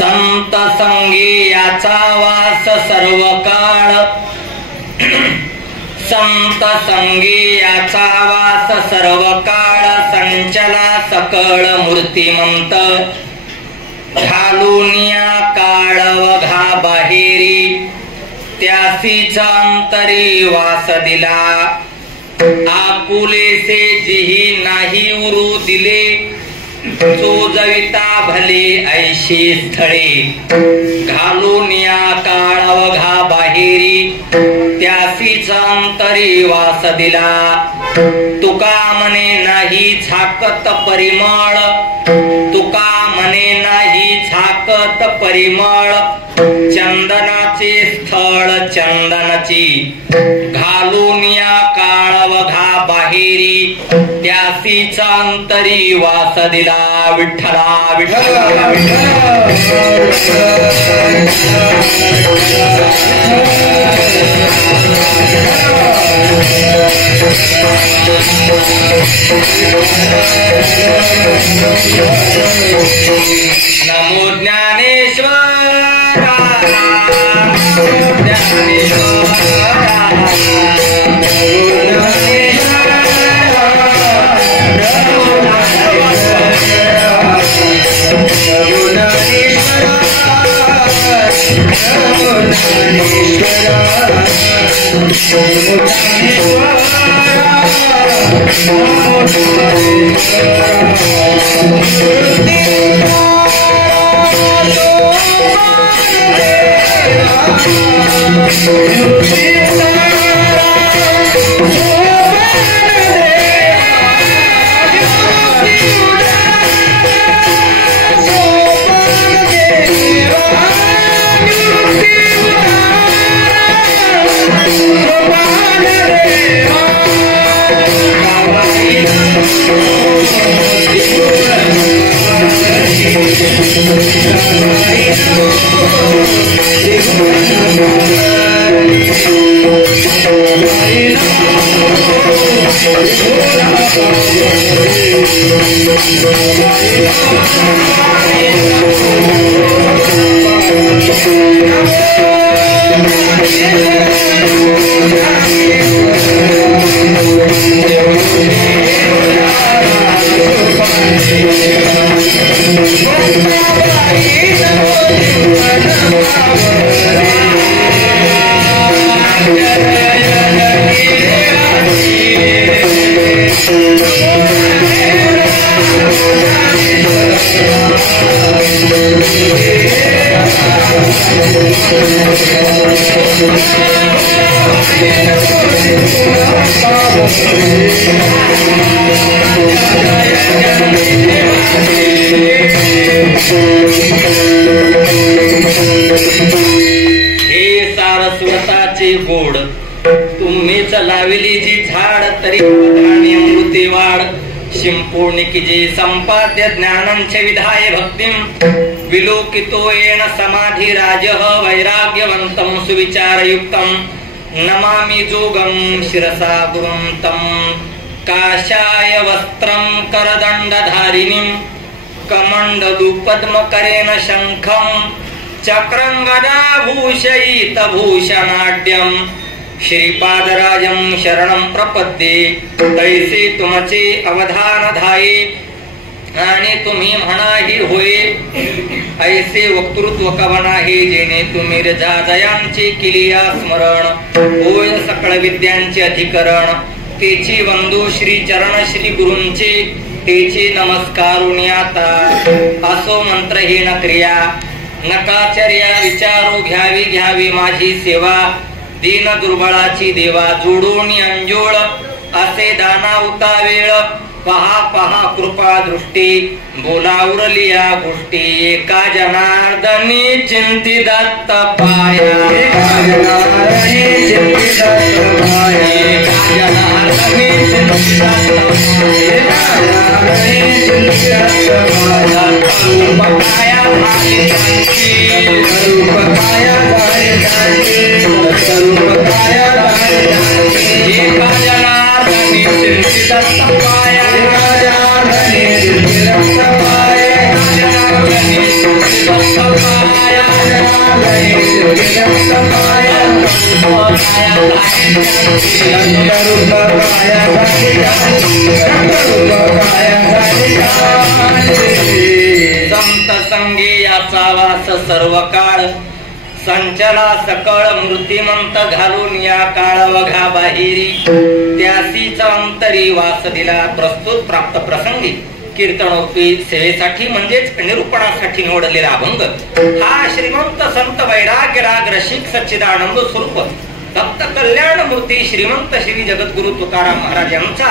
संत संगी याचा वास सर्व काळ, संत संगी याचा वास सर्व काळ, संचला सकळ मूर्तिमंत, घालूनिया काळ वघा बाहेरी, त्यासीच अंतरी वास दिला, आपुलेसे जिही नाही उरू दिले, चोजविता भले ऐशी स्थळे, घालून या काळ वघा बाहेरी, त्यासीच अंतरी वास दिला, तुका म्हणे नाही झाकत परिमळ, तुका म्हणे नाही झाकत परिमळ, चंदनाचे स्थळ चंदनाची, घालून या काळ वघा बाहेरी, त्यासीच अंतरी वास दिला, विठ्ठला विठ्ठला नमो ज्ञानेश्वरा, नमो ज्ञानेश्वरा, गोड तुम्हीच लावली जी झाड तरी धान्य मृती वाढ शिंपुर्णिकिजे संपाद्य ज्ञानंच विधाय भक्तिं विलोकितो येन समाधि राजः वैराग्यवन्तं सुविचारयुक्तं नमामि जोगं शिरसा गुरुं तं काषाय वस्त्रं करदण्डधारिणीं कमण्डलु पद्मकरेण शङ्खं चक्रं गदाभूषयित भूषणाढ्यं श्रीपादराजं शरणं प्रपद्ये तैसे तुमचे अवधान धाये आणि तुम्ही म्हणाही होय ऐसे वक्तृत्व कवनाहे जेणे तुम्ही रजाजयांचे किलिया स्मरण होय सकळ विद्यांचे अधिकरण तेची वंदू श्री चरण श्री गुरूंचे तेची नमस्कारुणी आता असो मंत्रहीन क्रिया नकाचर्या विचारू घ्यावी घ्यावी माझी सेवा दीन दुर्बळाची देवा जोडून अंजोळ असे दाना उता वेळ पहा पहा कृपा दृष्टी बोला उरलिया गोष्टी एका जनार्दनी चिंती दत्त पाया एका जनार्दनी चिंती दत्त पाया एका जनार्दनी चिंती दत्त पाया एका जनार्दनी चिंती दत्त पाया रूप काया झाले त्यांची रूप काया झाले त्यांची रूप काया झाले त्यांची एका जनार्दनी चिंती दत्त पाया संत संगे याचा वास सर्व काळ संचला सकळ मूर्तिमंत घालून या काळ वघा बाहेरी त्यासीचा अंतरी वास दिला प्रस्तुत प्राप्त प्रसंगी कीर्तनोपी सेवेसाठी म्हणजेच निरूपणासाठी निवडलेला अभंग हा श्रीमंत संत वैराग्य राग रसिक सच्चिदानंद स्वरूप भक्त कल्याण मूर्ती श्रीमंत श्री जगद्गुरु तुकाराम महाराज यांचा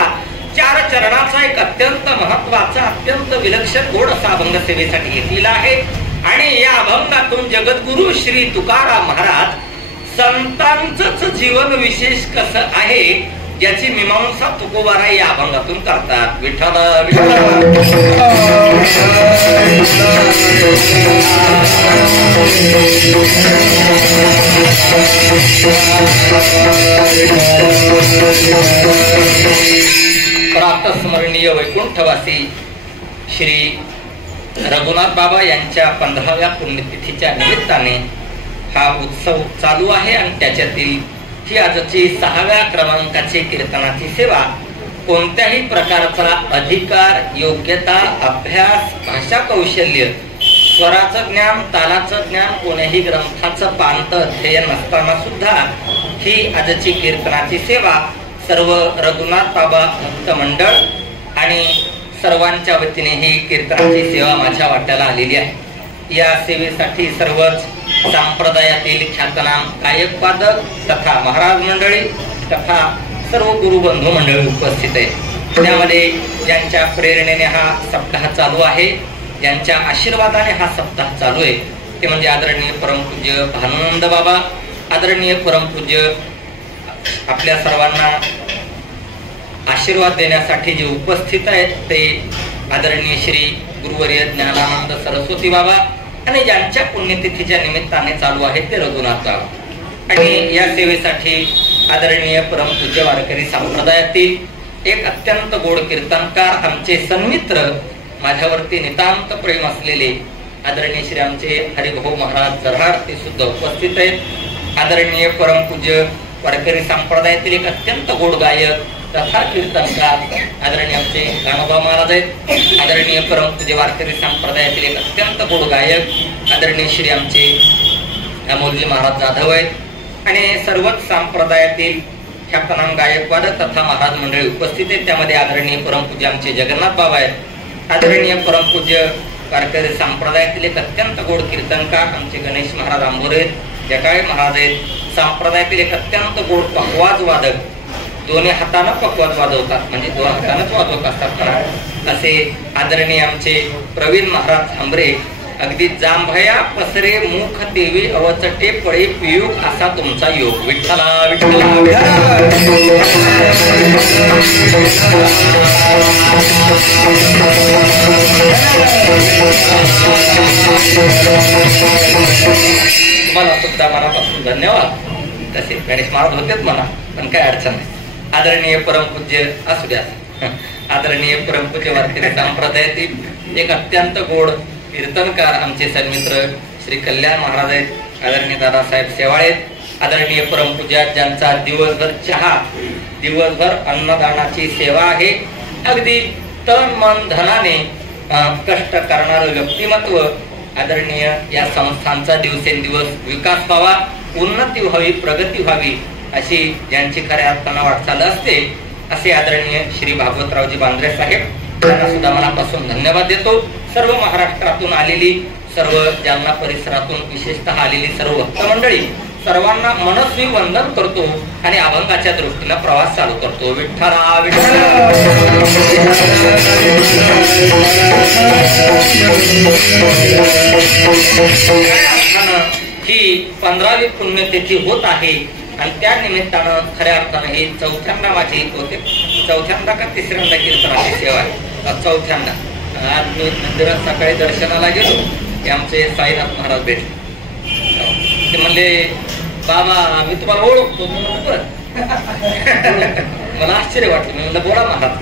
4 चरणाचा एक अत्यंत महत्वाचा अत्यंत विलक्षण गोड असा अभंग सेवेसाठी घेतलेला आहे आणि या अभंगातून जगद्गुरु श्री तुकाराम महाराज संतांचंच जीवन विशेष कसं आहे याची मीमांसा तुकोबारा या अभंगातून करतात विठ्ठल प्राप्त स्मरणीय वैकुंठवासी श्री रघुनाथ बाबा यांच्या 15व्या पुण्यतिथीच्या निमित्ताने हा उत्सव चालू आहे आणि त्याच्यातील ही आजची 6व्या क्रमांकाची कीर्तनाची सेवा कोणत्याही प्रकारचा अधिकार योग्यता अभ्यास भाषा कौशल्य स्वराचं ज्ञान तालाचं ज्ञान कोणत्याही ग्रंथाचं पांत अध्ययन नसताना सुद्धा ही आजची कीर्तनाची सेवा सर्व रघुनाथ बाबा भक्त मंडळ आणि सर्वांच्या वतीने ही कीर्तनाची सेवा माझ्या वाट्याला आलेली आहे या सेवेसाठी सर्वच संप्रदायातील ख्यातनाम गायक वादक तथा महाराज मंडळी तथा सर्व गुरुबंधू मंडळी उपस्थित आहेत त्यामध्ये ज्यांच्या प्रेरणेने हा सप्ताह चालू आहे ज्यांच्या आशीर्वादाने हा सप्ताह चालू आहे ते म्हणजे आदरणीय परमपूज्य भानुनंद बाबा आदरणीय परमपूज्य आपल्या सर्वांना आशीर्वाद देण्यासाठी जे उपस्थित आहेत ते आदरणीय श्री गुरुवर्य ज्ञानानंद सरस्वती बाबा आणि ज्यांच्या पुण्यतिथीच्या निमित्ताने चालू आहे ते रघुनाथ बाबा आणि या सेवेसाठी आदरणीय परमपूज्य वारकरी संप्रदायातील एक अत्यंत गोड कीर्तनकार आमचे सन्मित्र माझ्यावरती नितांत प्रेम असलेले आदरणीय श्री आमचे हरिभाऊ महाराज जरहाड ते सुद्धा उपस्थित आहेत आदरणीय परमपूज्य वारकरी संप्रदायातील एक अत्यंत गोड गायक तथा कीर्तनकार आदरणीय आमचे गाणोबा महाराज आहेत आदरणीय परमपूज्य वारकरी संप्रदायातील एक अत्यंत गोड गायक आदरणीय श्री आमचे अमोलजी महाराज जाधव आहेत आणि सर्वच संप्रदायातील ख्यातनाम गायकवादक तथा महाराज मंडळी उपस्थित आहेत त्यामध्ये आदरणीय परमपूज्य आमचे जगन्नाथ बाबा आहेत आदरणीय परमपूज्य वारकरी संप्रदायातील एक अत्यंत गोड कीर्तनकार आमचे गणेश महाराज आंबोरे जटाळे महाराज आहेत संप्रदायातील एक अत्यंत गोड पखवाज वादक दोन्ही हाताने पखवाज वाजवतात म्हणजे 2 हातानेच वाजवत असतात असे आदरणीय आमचे प्रवीण महाराज थांबरे अगदी जांभया पसरे मुख देवी अवचटे पळे पियुक असा तुमचा योग विठ्ठला विठ्ठला तुम्हाला सुद्धा मनापासून धन्यवाद. तसे गणेश महाराज होतेच म्हणा, पण काय अडचण नाही. आदरणीय परमपूज्य असू द्या, आदरणीय परमपूज्य वारकरी संप्रदायातील एक अत्यंत गोड कीर्तनकार आमचे सन्मित्र श्री कल्याण महाराज आहेत, आदरणीय दादासाहेब शेवाळे, आदरणीय परमपूज्या ज्यांचा दिवसभर चहा, दिवसभर अन्नदानाची सेवा आहे. अगदी तन मन धनाने कष्ट करणारं व्यक्तिमत्व. आदरणीय या संस्थांचा दिवसेंदिवस विकास व्हावा, उन्नती व्हावी, प्रगती व्हावी अशी ज्यांची खऱ्या अर्थानं वाटचाल असते असे आदरणीय श्री भागवतरावजी बांद्रे साहेब, त्यांना सुद्धा मनापासून धन्यवाद देतो. सर्व महाराष्ट्रातून आलेली, सर्व जालना परिसरातून विशेषतः आलेली सर्व भक्त मंडळी, सर्वांना मनस्वी वंदन करतो आणि अभंगाच्या दृष्टीला प्रवास चालू करतो. विठ्ठला विठ्ठल. ही 15वी पुण्यतिथी होत आहे आणि त्या निमित्तानं खऱ्या अर्थानं ही चौथ्यांदा माझी होते, चौथ्यांदा का तिसऱ्यांदा कीर्तनाची सेवा आहे, चौथ्यांदा. आज मी मंदिरात सकाळी दर्शनाला गेलो की आमचे साईनाथ महाराज भेटले. ते म्हणले, बाबा मी तुम्हाला ओळखतो. मला आश्चर्य वाटलं. मी म्हणलं बोला महाराज.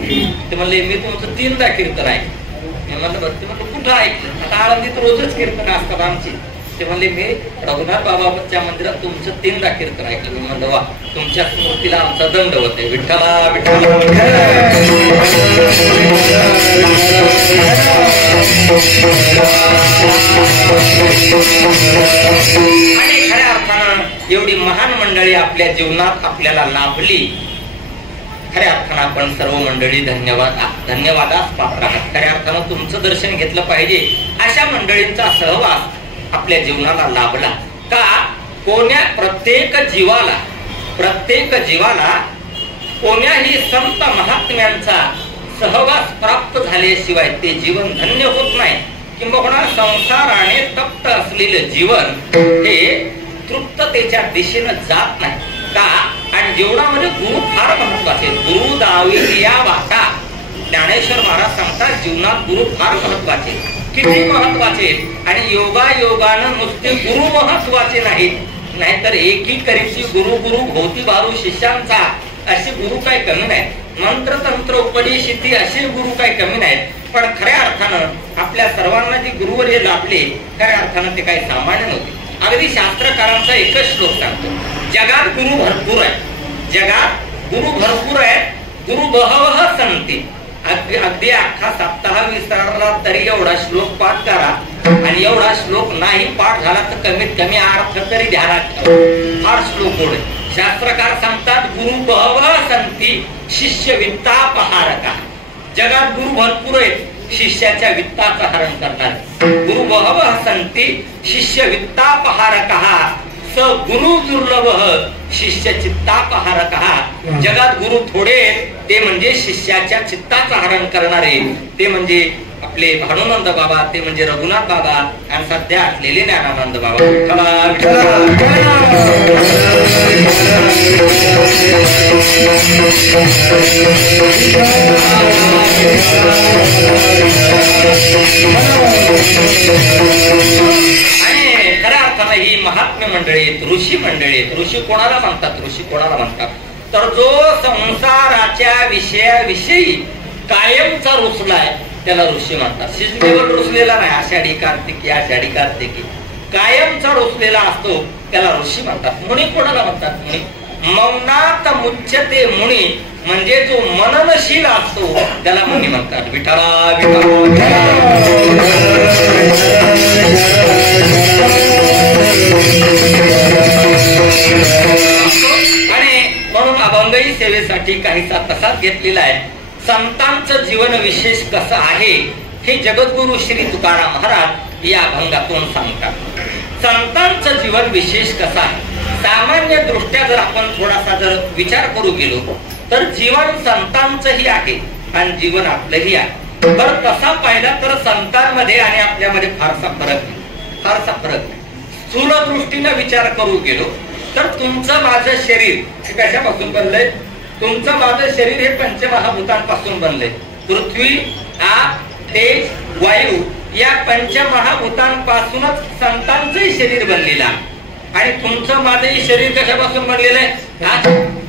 ते म्हणले, मी तुमचं 3दा कीर्तन आहे. मी म्हणलं बरं. ते म्हणलं कुठं ऐकलं? आता आळंदीत रोजच कीर्तन असतात आमची. ते म्हणले, मी रघुनाथ बाबाच्या मंदिरात तुमचं 3दा कीर्तन ऐकलं. मी म्हणलं वा, तुमच्या स्मृतीला आमचा दंड होते. विठ्ठला विठ्ठला. आणि खऱ्या अर्थानं एवढी महान मंडळी आपल्या जीवनात आपल्याला लाभली. खऱ्या अर्थानं आपण सर्व मंडळी धन्यवादास पात्र आहात. खऱ्या अर्थानं तुमचं दर्शन घेतलं पाहिजे. अशा मंडळींचा सहवास आपल्या जीवनाला लाभला का? प्रत्येक जीवाला कोण्याही संत महात्म्यांचा सहवास प्राप्त झाल्याशिवाय ते जीवन धन्य होत नाही. किंबहुना संसाराने तप्त असलेलं जीवन हे तृप्ततेच्या दिशेनं जात नाही का? आणि जीवनामध्ये गुरु फार महत्वाचे. गुरु दावी या वाटा. ज्ञानेश्वर महाराज सांगतात, जीवनात गुरु फार महत्वाचे. किती महत्वाचे. आणि योगानं नुसते गुरु महत्वाचे नाहीतर एकी करीची गुरु भोवती बारू शिष्यांचा असे गुरु काय कमी नाहीत. मंत्र तंत्र उपदेशिती असे गुरु काय कमी नाहीत. पण खऱ्या अर्थानं आपल्या सर्वांना जे गुरुवर्य लाभले, खऱ्या अर्थानं ते काही सामान्य नव्हते. अगदी शास्त्रकारांचा एकच श्लोक सांगतो, जगात गुरु भरपूर आहे, जगात गुरु भरपूर आहे, गुरु बहवः संती. अगदी अख्खा सप्ताह विसरला तरी एवढा श्लोक पाठ करा, आणि एवढा श्लोक नाही पाठ झाला तर कमीत कमी अर्थ तरी ध्यानात ठेवा. फार श्लोक गोड. शास्त्रकार सांगतात, गुरु बहवः संती शिष्य वित्तापहारका. जगात गुरु भरपूर आहेत, शिष्याच्या वित्ताचं हरण करणार. गुरु बहवः संती शिष्य वित्तापहारका स गुरु दुर्लभ शिष्य चित्तापहारका. जगात गुरु थोडे ते म्हणजे शिष्याच्या चित्ताचं हरण करणारे, ते म्हणजे आपले भानुनंद बाबा, ते म्हणजे रघुनाथ बाबा, आणि सध्या असलेले ज्ञानानंद बाबा. आणि खऱ्या अर्थानं ही महात्म्य मंडळी, ऋषी मंडळी. ऋषी कोणाला म्हणतात? ऋषी कोणाला म्हणतात तर जो संसाराच्या विषयाविषयी कायमचा रुसलाय त्याला ऋषी म्हणतात. शिजमेवर रुसलेला नाही, आषाढी कार्तिकी कायमचा रुसलेला असतो त्याला ऋषी म्हणतात. मुनी कोणाला म्हणतात? मुनी. मौनात मुच्यते मुनी, म्हणजे जो मननशील असतो त्याला मुनी म्हणतात. विठ्ठला आणि म्हणून अभंगही सेवेसाठी काहीसा तसाच घेतलेला आहे. संतांचं जीवन विशेष कसं आहे हे जगद्गुरु श्री तुकाराम महाराज या अभंगातून सांगतात. संतांचं जीवन विशेष कसं आहे? सामान्य दृष्ट्या जर आपण थोडासा जर विचार करू गेलो तर जीवन संतांचंही आहे आणि जीवन आपलंही आहे. बरं तसा पाहिला तर संतांमध्ये आणि आपल्यामध्ये फारसा फरक नाही. स्थूल दृष्टीने विचार करू गेलो तर तुमचं माझं शरीर हे कशापासून बनलंय? तुमचं माझं शरीर हे पंचमहाभूतांपासून बनलंय. पृथ्वी, आप, तेज, वायू या पंचमहाभूतांपासूनच संतांचंही शरीर बनलेलं आहे. आणि तुमचं माझंही शरीर कशापासून बनलेलं आहे?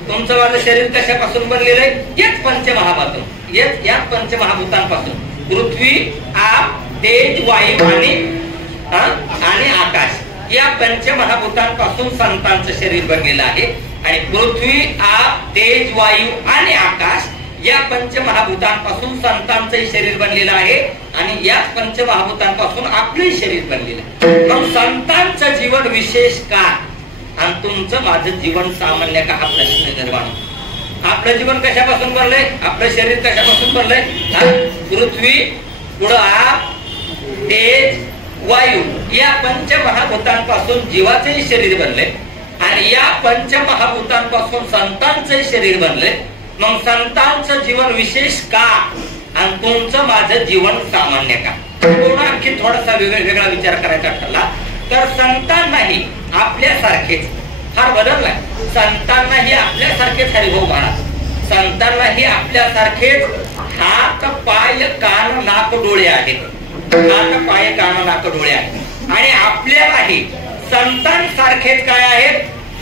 तुमचं माझं शरीर कशापासून बनलेलं आहे? याच पंचमहाभूतातून, याच पंचमहाभूतांपासून. पृथ्वी, आप, तेज, वायू आणि आकाश या पंचमहाभूतांपासून संतांचं शरीर बनलेलं आहे. आणि पृथ्वी, आप, तेज, वायू आणि आकाश या पंचमहाभूतांपासून संतांचंही शरीर बनलेलं आहे. आणि याच पंचमहाभूतांपासून आपलंही शरीर बनलेलं आहे. मग संतांचं जीवन विशेष का आणि तुमचं माझं जीवन सामान्य का, हा प्रश्न निर्माण होतो. आपलं जीवन कशापासून बनलंय? आपलं शरीर कशापासून बनलंय? पृथ्वी, पुढं आप, तेज, वायू या पंचमहाभूतांपासून जीवाचंही शरीर बनलंय. आणि या पंचमहाभूतांपासून संतांचंही शरीर बनलंय. मग संतांचं जीवन विशेष का आणि तुमचं माझं जीवन सामान्य का? आणखी थोडासा वेगळा विचार करायचा ठरला तर संतांनाही आपल्यासारखेच फार बदललाय. संतांनाही आपल्यासारखेच हरिभाऊ महाराज, संतांनाही आपल्यासारखेच हात, पाय, कान, नाक, डोळे आहेत. हात, पाय, कान, नाक, डोळे आहेत. आणि आपल्यालाही संतांसारखेच काय आहेत?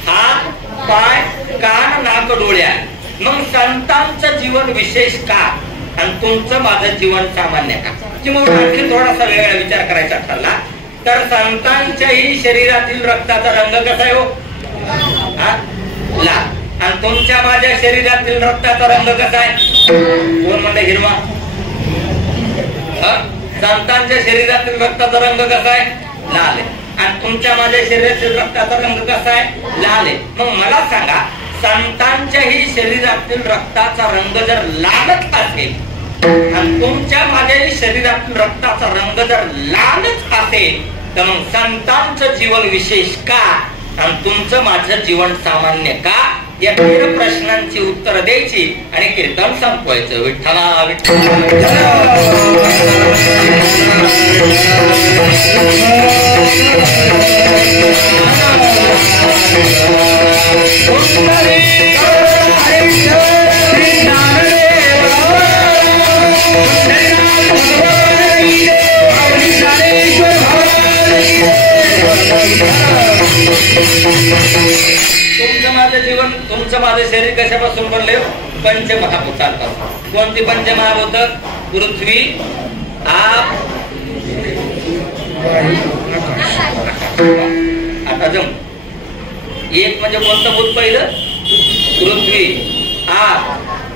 हात, पाय, कान, नाक, डोळे आहेत. मग संतांचं जीवन विशेष का आणि तुमचं माझं जीवन सामान्य का? मग आणखी थोडासा वेगळा विचार करायचा ठरला तर संतांच्याही शरीरातील रक्ताचा रंग कसा आहे हो? लाल. आणि तुमच्या माझ्या शरीरातील रक्ताचा रंग कसा आहे? कोण म्हणलं? हिरवा. संतांच्या शरीरातील रक्ताचा रंग कसा आहे? लाल आहे. आणि तुमच्या माझ्या शरीरातील रक्ताचा रंग कसा आहे? लाल आहे. मग मला सांगा, संतांच्याही शरीरातील रक्ताचा रंग जर लालच असेल आणि तुमच्या माझ्याही शरीरातील रक्ताचा रंग जर लालच असेल तर मग संतांचं जीवन विशेष का आणि तुमचं माझं जीवन सामान्य का? या 3 प्रश्नांची उत्तर द्यायची आणि कीर्तन संपवायचं. विठ्ठला विठ्ठला. तुमचं माझं जीवन, तुमचं माझं शरीर कशापासून बनले? पंचमहाभूतांपासून. कोणती पंचमहाभूत? पृथ्वी, आप, आता जम. एक म्हणजे कोणतं भूत पहिलं? पृथ्वी, आप,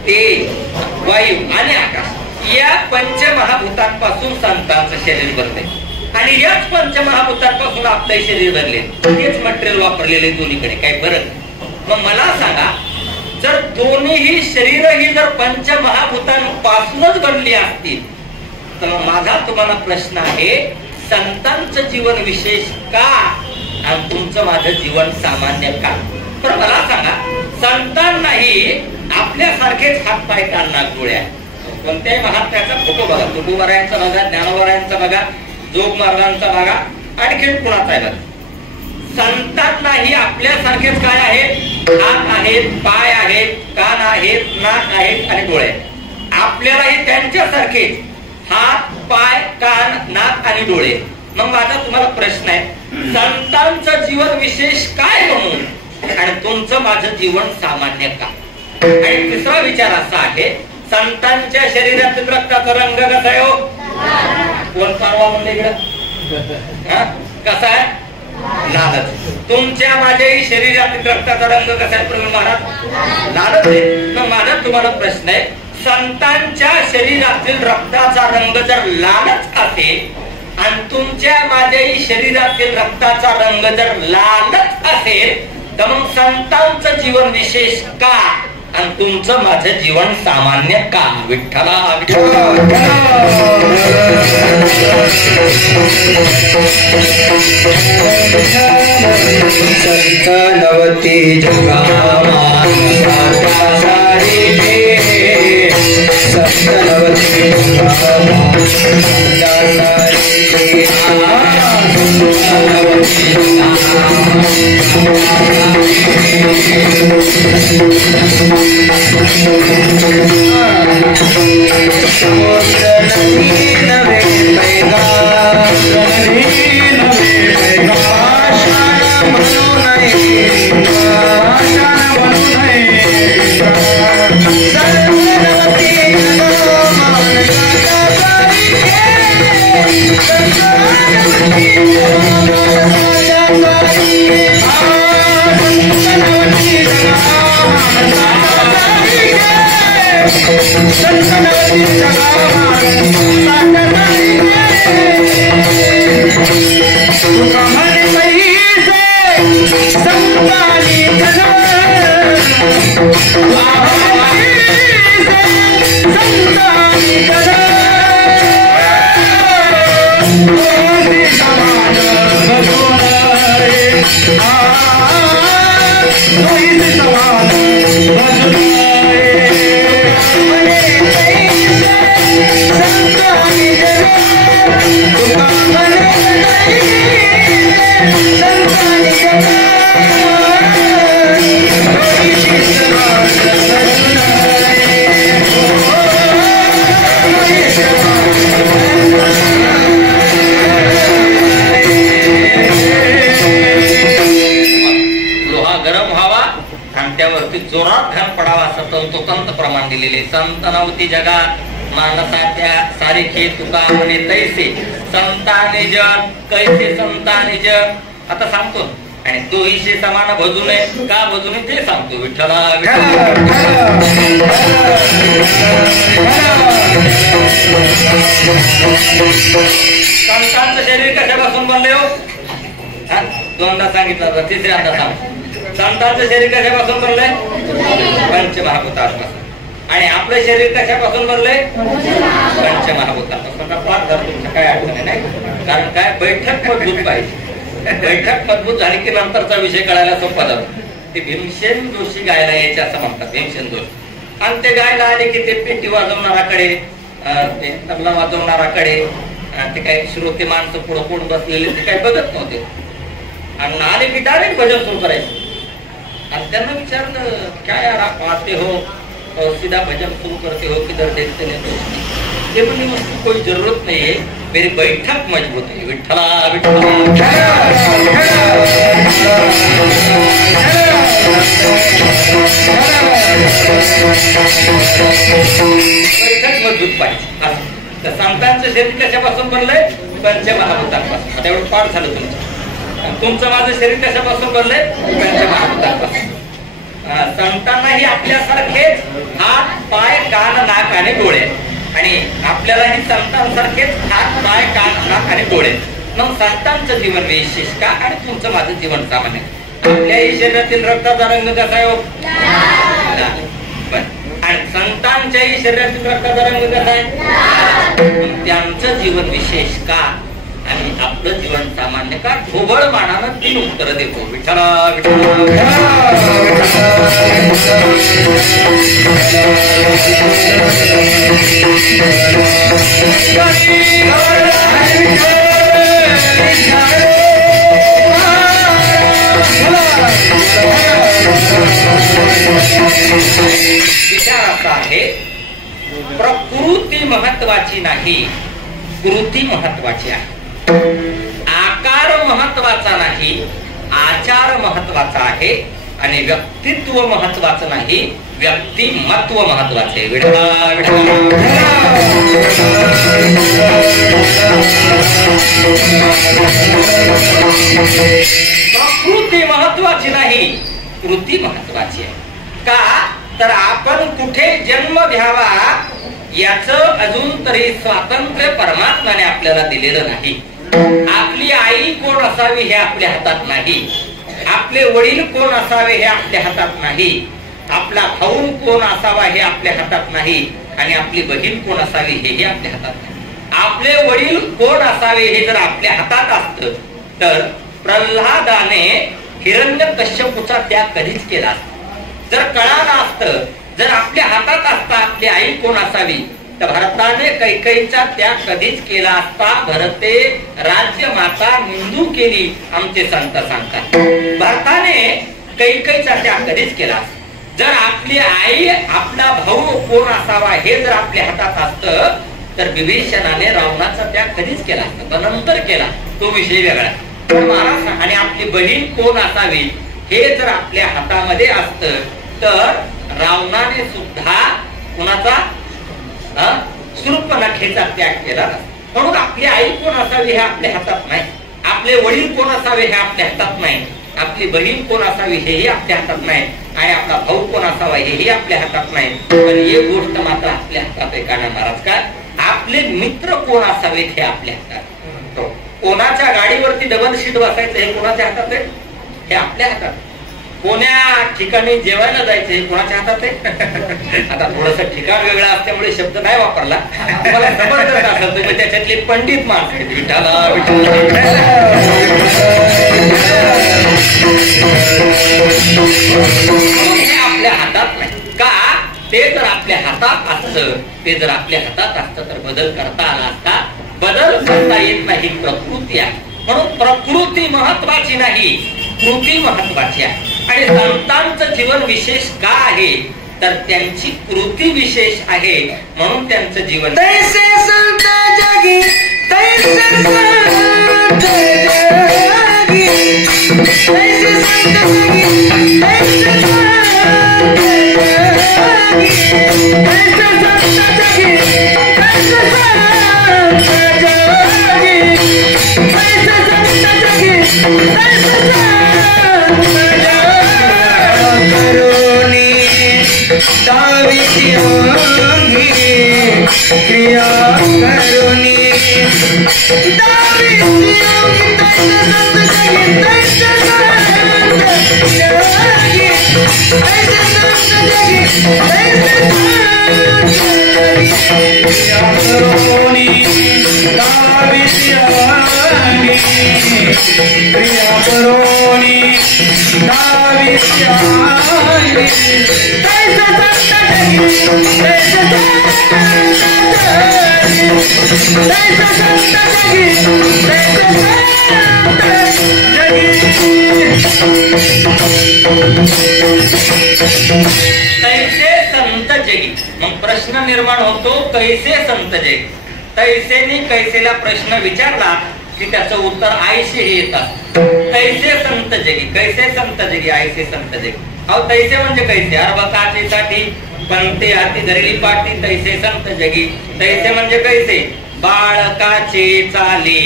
तेज, वायू आणि आकाश या पंचमहाभूतांपासून संतांचं शरीर बनले. आणि याच पंचमहाभूतांपासून आपलं शरीर बनले. तेच मटेरियल वापरलेले दोन्हीकडे, काही फरक? मग मला सांगा, जर दोन्ही शरीर ही जर पंचमहाभूतांपासूनच बनली असतील तर माझा तुम्हाला प्रश्न आहे, संतांचं जीवन विशेष का आणि तुमचं माझं जीवन सामान्य का? तर मला सांगा, संतांनाही आपल्यासारखेच हात, पाय, कान, नाक, डोळे आहेत. कोणत्याही महात्म्याचा फोटो बघा, तुकोबारायांचा बघा, ज्ञानोबारायांचा बघा, जोग महाराजांचा बघा, आणखी कुणाचा आहे बघा. संतांनाही आपल्यासारखेच काय आहेत? हात आहेत, पाय आहेत, कान आहेत, नाक आहेत आणि डोळे आहेत. आपल्यालाही त्यांच्यासारखेच हात, पाय, कान, नाक आणि डोळे. मग माझा तुम्हाला प्रश्न आहे, संतांचं जीवन विशेष काय म्हणून आणि तुमचं माझं जीवन सामान्य का? आणि तिसरा विचार असा आहे, संतांच्या शरीरातील रक्ताचा रंग कसा आहे हो? कोण पारवा म्हणले इकडं? कसा आहे? लालच. तुमच्या माझ्याही शरीरातील रक्ताचा रंग कसा आहे प्रवीण महाराज? लालच आहे. मग माझा तुम्हाला प्रश्न आहे, संतांच्या शरीरातील रक्ताचा रंग जर लालच असेल आणि तुमच्या माझ्याही शरीरातील रक्ताचा रंग जर लालच असेल तर मग संतांचं जीवन विशेष का आणि तुमचं माझं जीवन सामान्य का? विठ्ठला संत नवती जगामा संत नवती जोरात घाम पडावा असं तंतोतंत प्रमाण दिलेले. संत नव्हती जगात मानसाच्या सारिखे तुका म्हणे तैसे संताने जग कैसे संताने जग. आता सांगतो आणि तो हिशे समान भजू नये का भजू नये ते सांगतो. विठ्ठला संतांचं शरीर कशापासून बनले हो? दोनदा सांगितलं होतं, तिसऱ्यांदा सांग. संतांचं शरीर कशापासून बनलंय? पंचमहाभूतापासून. आणि आपलं शरीर कशापासून बनलंय? पंचमहाभूतापासून. तुमचं काय अडचण नाही, कारण काय बैठक मजबूत पाहिजे. बैठक मजबूत झाली की नंतरचा विषय कळायला सोपा जातो. ते भीमसेन जोशी गायला यायचे असं म्हणतात, भीमसेन जोशी. आणि ते गायला आले की ते पेटी वाजवणाराकडे, ते तबला वाजवणाराकडे, ते काही श्रोते माणसं पुढं कोण बसलेले ते काही बघत नव्हते. आणि आले की डायरेक्ट भजन सुरू करायचं. आणि त्यांना विचारलं काय यार आप आते हो और सीधा भजन शुरू करते हो, किधर देखते नहीं तो? ये बोली उसकी कोई जरूरत नहीं है, मेरी बैठक मजबूत है. विठ्ठला विठ्ठला बैठक मजबूत पाहिजे. तर संतांचं शरीर कशापासून बनलंय? पंचमहाभूतांपासून. आता एवढं पाठ झालं तुमचं. तुमचं माझं शरीर कशापासून बनलंय? पंचमहाभूतांपासून. संतांनाही आपल्यासारखेच हात पाय कान नाक आणि डोळे, आणि आपल्यालाही संतांसारखेच हात पाय कान नाक आणि डोळे. मग संतांचं जीवन विशेष का आणि तुमचं माझं जीवन सामान्य? आपल्याही शरीरातील रक्ताचा रंग कसा आहे? आणि संतांच्याही शरीरातील रक्ताचा रंग कसा आहे? त्यांचं जीवन विशेष का आणि आपलं जीवन सामान्य का? ढोबळ मानानं 3 उत्तर देतो. विठ्ठला विठ्ठला विचार असा आहे, प्रकृती महत्वाची नाही, कृती महत्वाची आहे. आकार महत्वाचा नाही, आचार महत्वाचा आहे. आणि व्यक्तित्व महत्वाचं नाही, व्यक्तिमत्व महत्वाचे. विठ्ठला प्रकृती महत्वाची नाही, कृती महत्वाची आहे. का तर आपण कुठे जन्म घ्यावा याचं अजून तरी स्वातंत्र्य परमात्म्याने आपल्याला दिलेलं नाही. आपली आई कोण असावी हे आपल्या हातात नाही, आपले वडील कोण असावे हे आपल्या हातात नाही, आपला भाऊ कोण असावा हे आपल्या हातात नाही, आणि आपली बहीण कोण असावी हेही आपल्या हातात नाही. आपले वडील कोण असावे हे जर आपल्या हातात असतं तर प्रल्हादाने हिरण्यकश्यपूचा त्याग कधीच केला असता. जर कळालं असतं, जर आपल्या हातात असता आपली आई कोण असावी तर भरताने कैकेयीचा त्याग कधीच केला असता भरते राज्य माता निंदू केली, आमचे संत सांगतात. भरताने कैकेयीचा त्याग कधीच केला. जर आपली आई आपला भाऊ कोण असावा हे जर आपल्या हातात असतं तर विभीषणाने रावणाचा त्याग कधीच केला असता, नंतर केला, तो विषय वेगळा. पण महाराज आणि आपली बहीण कोण असावी हे जर आपल्या हातामध्ये असतं तर रावणाने सुद्धा कुणाचा शूर्पणखेचा त्याग केला. म्हणून आपली आई कोण असावी हे आपल्या हातात नाही, आपले वडील कोण असावे हे आपल्या हातात नाही, आपली बहीण कोण असावी हेही आपल्या हातात नाही, आणि आपला भाऊ कोण असावा हेही आपल्या हातात नाही. पण एक गोष्ट मात्र आपल्या हातात आहे. कारण महाराज काय, आपले मित्र कोण असावेत हे आपल्या हातात. कोणाच्या गाडीवरती डबल सीट बसायचं हे कोणाच्या हातात आहे, हे आपल्या हातात. कोण्या ठिकाणी जेवायला जायचं हे कोणाच्या हातात आहे. आता थोडस ठिकाण वेगळं असल्यामुळे शब्द नाही वापरला, मला जबरदस्त असेल तुम्ही त्याच्यातले पंडित माणसं विठाला हे आपल्या हातात नाही का. ते जर आपल्या हातात असतं, ते जर आपल्या हातात असतं तर बदल करता आला असता. बदल करता येत नाही, प्रकृती आहे. म्हणून प्रकृती महत्वाची नाही, कृती महत्वाची आहे. आणि संतांचं जीवन विशेष का आहे तर त्यांची कृती विशेष आहे, म्हणून त्यांचं जीवन. तैसे संत जगी, तैसे संत जगी, तैसे संत जगी, तैसे संत जगी, तैसे संत जगी, तैसे संत जगी, तैसे संत जगी, तैसे करुणी दाविती क्रिया करुणी दाविती क्रिया करुणी तैसे संत जगी. मग प्रश्न निर्माण होतो, कैसे संत जगी. तैसेने कैसेला प्रश्न विचारला की त्याचं उत्तर आईशी येतात. तैसे संत जगी, कैसे संत जगी, आईसे संत जगी. अहो तैसे म्हणजे कैसे, अर्भकाचे साठी बनते हाती धरली पाठी, तैसे संत जगी. तैसे म्हणजे कैसे, बाळकाचे चाली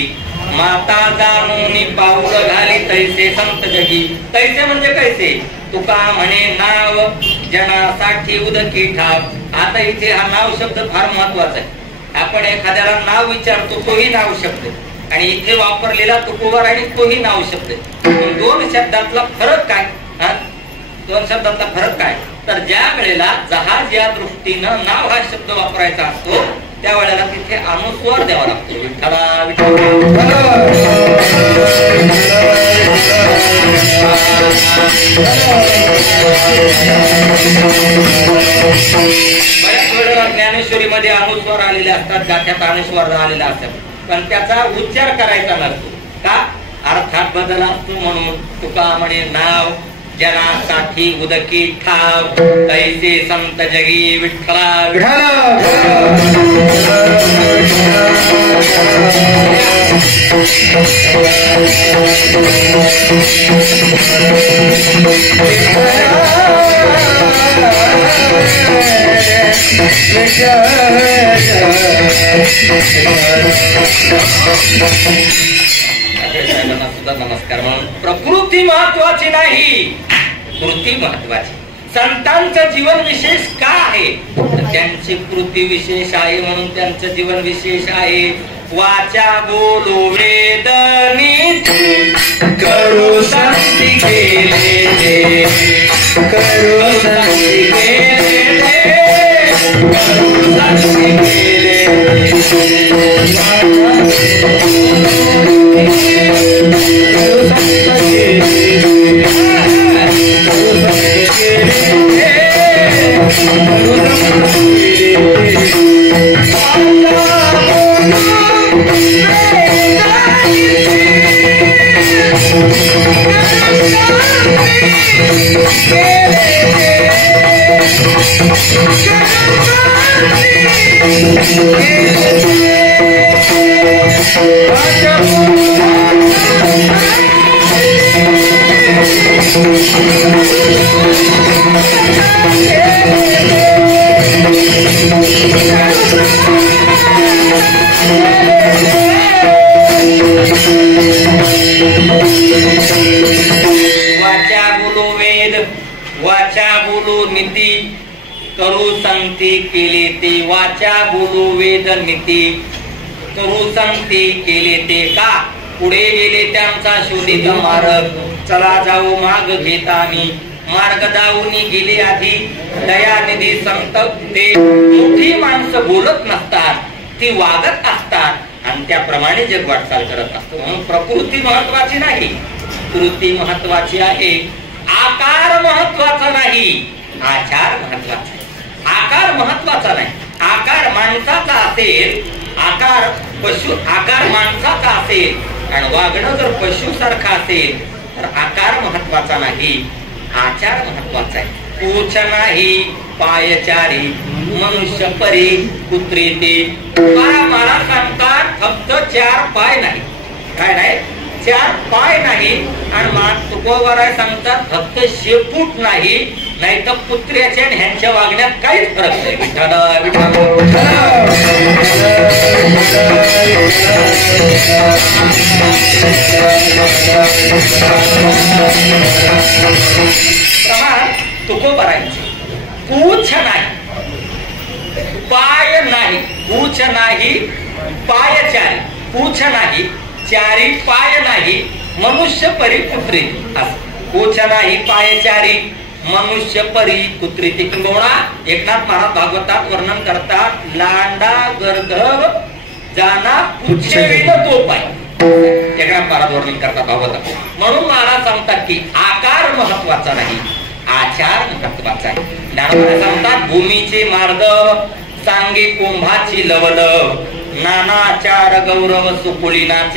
माता जाणून पाऊल घाली, तैसे संत जगी. तैसे म्हणजे कैसे, तुका म्हणे नाव जनासाठी उदकी ठाव. आता इथे हा नाव शब्द फार महत्वाचा आहे. आपण एखाद्याला नाव विचारतो तोही नाव शब्द, आणि इथे वापरलेला तुकोवर आणि तोही नाव शब्द. दोन शब्दातला फरक काय, दोन शब्दातला फरक काय तर ज्या वेळेला जहाज या दृष्टीनं नाव हा शब्द वापरायचा असतो त्यावेळेला तिथे अनुस्वार द्यावा लागतो. विठ्ठला बऱ्याच वेळेला ज्ञानेश्वरीमध्ये अनुस्वार आलेले असतात, गाथ्यात अनुस्वार आलेला असतात, पण त्याचा उच्चार करायचा नसतो का, अर्थात बदल असतो. म्हणून तुका म्हणे नाव जनासाठी उदकी ठाव, तैसे संत जगी विठ्ठला. सुद्धा नमस्कार. म्हणून प्रकृती महत्वाची नाही, कृती महत्वाची. संतांचं जीवन विशेष का आहे तर त्यांची कृती विशेष आहे, म्हणून त्यांचं जीवन विशेष आहे. वाचा बोलो वेद नीती करू शांती केले, करू शांती केले, करू शांती केले. वाचा बोलू नीती करू संगती केले ते वाचा बोलू वेद नीती करू संगती केले ते का पुढे गेले त्यांचा शोधित मार्ग चला जाऊ माग घेता मी मार्ग दावून गेले आधी दयानिधी संत ते मोठी माणसं बोलत नसतात ती वागत असतात आणि त्याप्रमाणे जग वाटचाल करत असतो म्हणून प्रकृती महत्वाची नाही कृती महत्वाची आहे आकार महत्वाचा नाही आचार महत्वाचा आहे आकार महत्वाचा नाही आकार माणसाचा असेल आकार माणसाचा असेल आणि वागणं जर पशु सारखा असेल तर आकार महत्वाचा नाही आचार महत्वाचा आहे पूछ नाही पायचारी मनुष्य परी कुत्री ते मला सांगतात फक्त 4 पाय नाही काय नाही 4 पाय नाही आणि तुकोबाराय सांगतात फक्त शेपूट नाही नाही तर कुत्र्याच्या आणि ह्यांच्या वागण्यात काहीच फरक नाही प्रमाण तुकोबारायचे पूछ नाही पाय नाही पूछ नाही पायचारी पूछ नाही 4 पाय नाही मनुष्य परी कुत्री पूछ नाही पायचारी मनुष्य परी कुत्री ती किंबहुना एकनाथ महाराज भागवतात वर्णन करतात लांडा गर्धव जाना पुच्छेविन तो पाय एकनाथ महाराज वर्णन करतात भागवतात म्हणून महाराज सांगतात की आकार महत्वाचा नाही आचार महत्वाचा आहे ज्ञानोबा सांगतात भूमीचे मार्ग सांगे कुंभाची लवलव नानाचार गौरव सुकुलीनाचे